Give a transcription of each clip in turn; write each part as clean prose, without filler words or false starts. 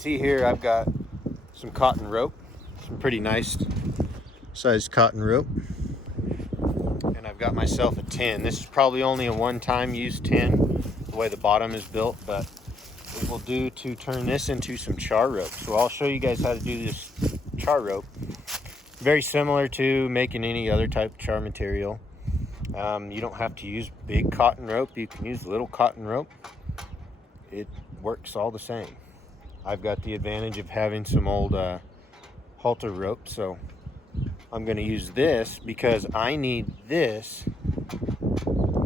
See here, I've got some cotton rope, some pretty nice sized cotton rope, and I've got myself a tin. This is probably only a one-time use tin, the way the bottom is built, but it will do to turn this into some char rope. So I'll show you guys how to do this char rope. Very similar to making any other type of char material. You don't have to use big cotton rope. You can use little cotton rope. It works all the same. I've got the advantage of having some old halter rope, so I'm going to use this because I need this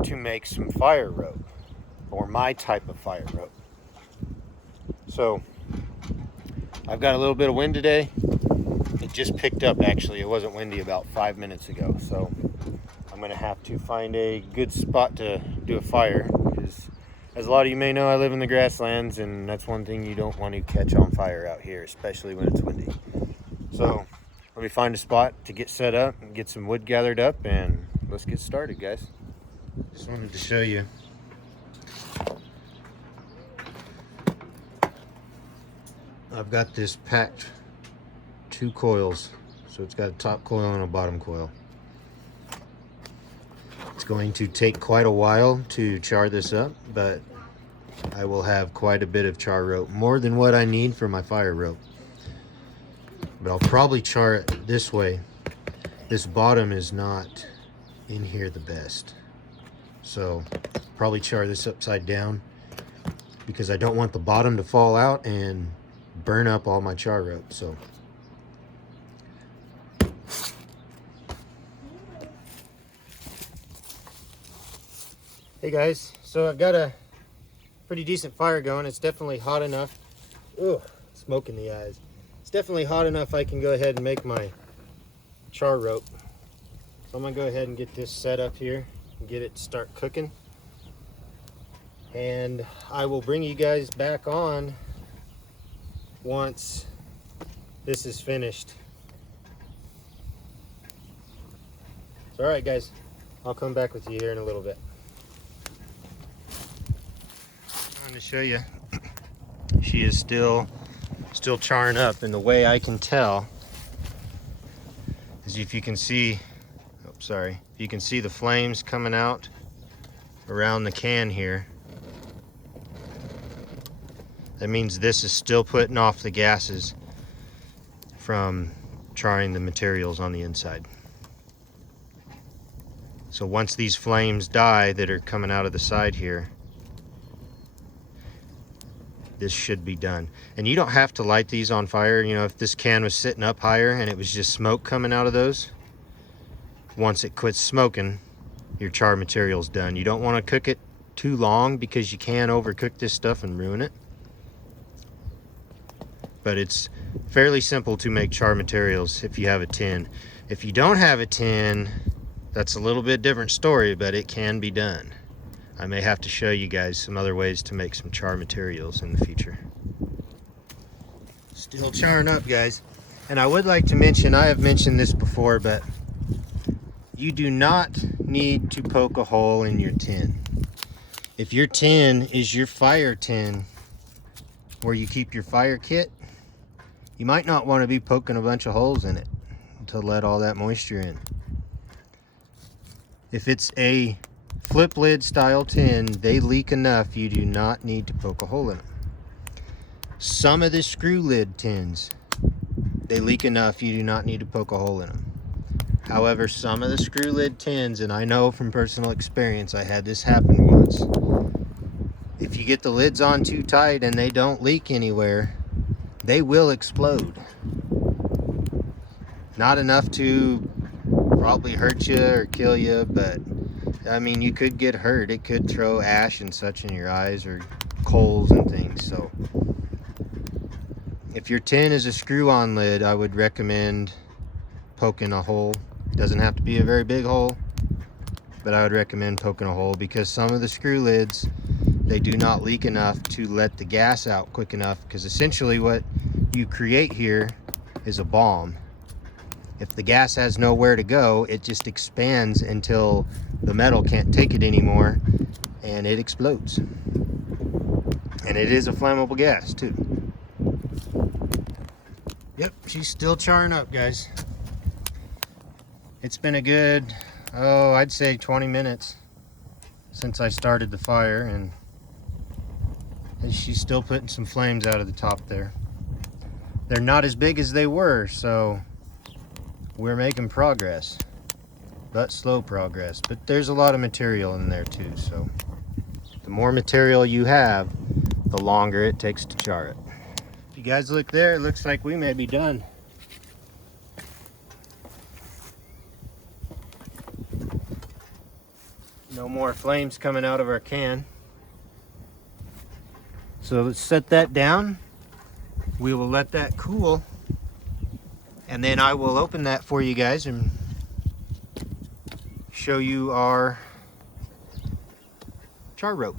to make some fire rope, or my type of fire rope. So I've got a little bit of wind today. It just picked up, actually. It wasn't windy about 5 minutes ago, so I'm going to have to find a good spot to do a fire, because as a lot of you may know, I live in the grasslands, and that's one thing you don't want to catch on fire out here, especially when it's windy. So let me find a spot to get set up and get some wood gathered up, and let's get started, guys. Just wanted to show you. I've got this packed 2 coils, so it's got a top coil and a bottom coil. It's going to take quite a while to char this up, but I will have quite a bit of char rope, more than what I need for my fire rope. But I'll probably char it this way. This bottom is not in here the best, so probably char this upside down because I don't want the bottom to fall out and burn up all my char rope. So hey guys, so I've got a pretty decent fire going. It's definitely hot enough. Ugh, smoke in the eyes. It's definitely hot enough I can go ahead and make my char rope. So I'm gonna go ahead and get this set up here and get it to start cooking. And I will bring you guys back on once this is finished. So, all right guys, I'll come back with you here in a little bit. I'm going to show you, she is still charring up, and the way I can tell is if you can see, you can see the flames coming out around the can here. That means this is still putting off the gases from charring the materials on the inside. So once these flames die that are coming out of the side here, this should be done. And you don't have to light these on fire. You know, if this can was sitting up higher and it was just smoke coming out of those, once it quits smoking, your char material's done. You don't want to cook it too long because you can overcook this stuff and ruin it. But it's fairly simple to make char materials if you have a tin. If you don't have a tin, that's a little bit different story, but it can be done. I may have to show you guys some other ways to make some char materials in the future. Still charring up, guys. And I would like to mention, I have mentioned this before, but you do not need to poke a hole in your tin. If your tin is your fire tin where you keep your fire kit, you might not want to be poking a bunch of holes in it to let all that moisture in. If it's a flip lid style tin, they leak enough, you do not need to poke a hole in them. Some of the screw lid tins, they leak enough, you do not need to poke a hole in them. However, some of the screw lid tins, and I know from personal experience, I had this happen once. If you get the lids on too tight and they don't leak anywhere, they will explode. Not enough to probably hurt you or kill you, but I mean, you could get hurt. It could throw ash and such in your eyes, or coals and things. So if your tin is a screw-on lid, I would recommend poking a hole. It doesn't have to be a very big hole, but I would recommend poking a hole, because some of the screw lids, they do not leak enough to let the gas out quick enough, because essentially what you create here is a bomb. If the gas has nowhere to go, it just expands until the metal can't take it anymore, and it explodes. And it is a flammable gas too. Yep, she's still charring up, guys. It's been a good, I'd say 20 minutes since I started the fire, and she's still putting some flames out of the top there. They're not as big as they were, so we're making progress, but slow progress. But there's a lot of material in there too, so the more material you have, the longer it takes to char it. If you guys look there, it looks like we may be done. No more flames coming out of our can. So let's set that down. We will let that cool, and then I will open that for you guys and show you our char rope.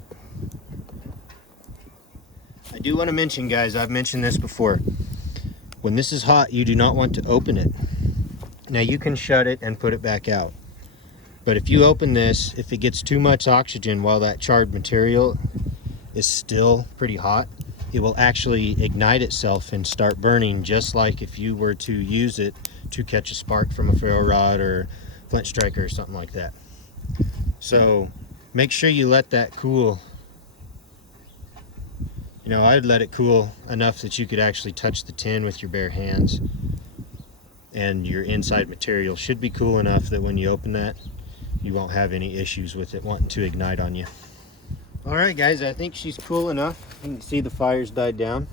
I do want to mention, guys, I've mentioned this before. When this is hot, you do not want to open it. Now you can shut it and put it back out. But if you open this, if it gets too much oxygen while that charred material is still pretty hot, it will actually ignite itself and start burning, just like if you were to use it to catch a spark from a ferro rod or flint striker or something like that. So make sure you let that cool. You know, I'd let it cool enough that you could actually touch the tin with your bare hands, and your inside material should be cool enough that when you open that, you won't have any issues with it wanting to ignite on you. All right, guys, I think she's cool enough. You can see the fire's died down.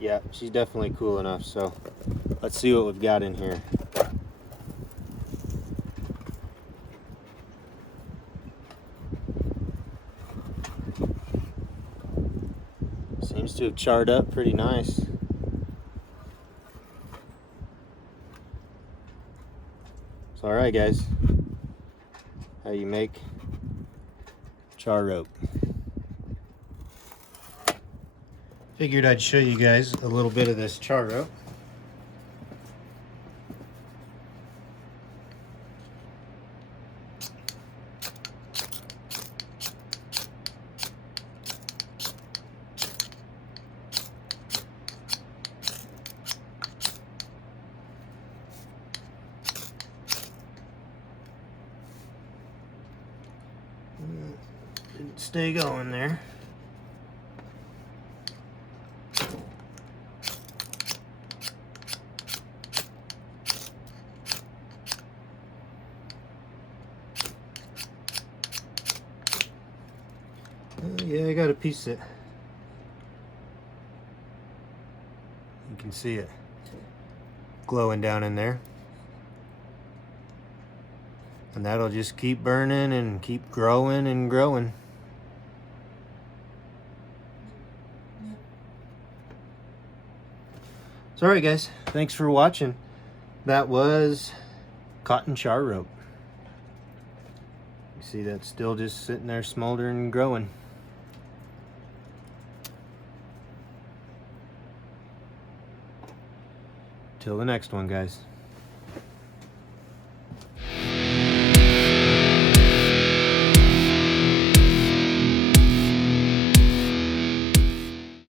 Yeah, she's definitely cool enough, so let's see what we've got in here. Seems to have charred up pretty nice. So, all right, guys, how you make char rope. Figured I'd show you guys a little bit of this char rope. Didn't stay going there. Yeah, I got a piece that you can see it glowing down in there. And that'll just keep burning and keep growing and growing. So, alright, guys, thanks for watching. That was cotton char rope. You see that's still just sitting there smoldering and growing. Till the next one, guys.